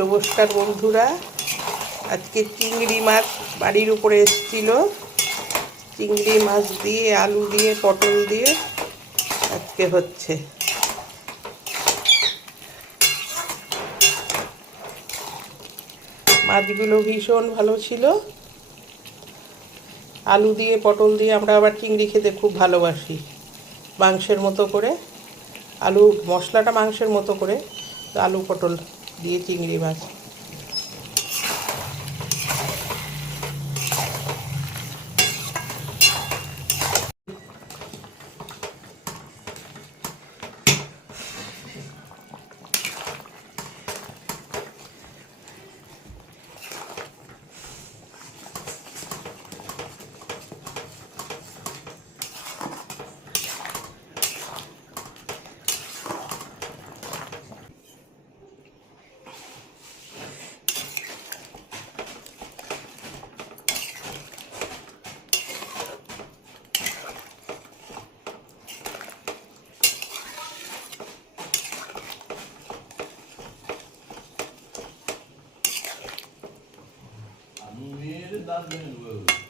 নমস্কার বন্ধুরা, আজকে চিংড়ি মাছ বাড়ির উপরে এসেছিল। চিংড়ি মাছ দিয়ে আলু দিয়ে পটল দিয়ে আজকে হচ্ছে। মাছগুলো ভীষণ ভালো ছিল। আলু দিয়ে পটল দিয়ে আমরা আবার চিংড়ি খেতে খুব ভালোবাসি, মাংসের মতো করে। আলু মশলাটা মাংসের মতো করে, আলু পটল দিয়ে চিংড়ি মাছ। Não me dá dano.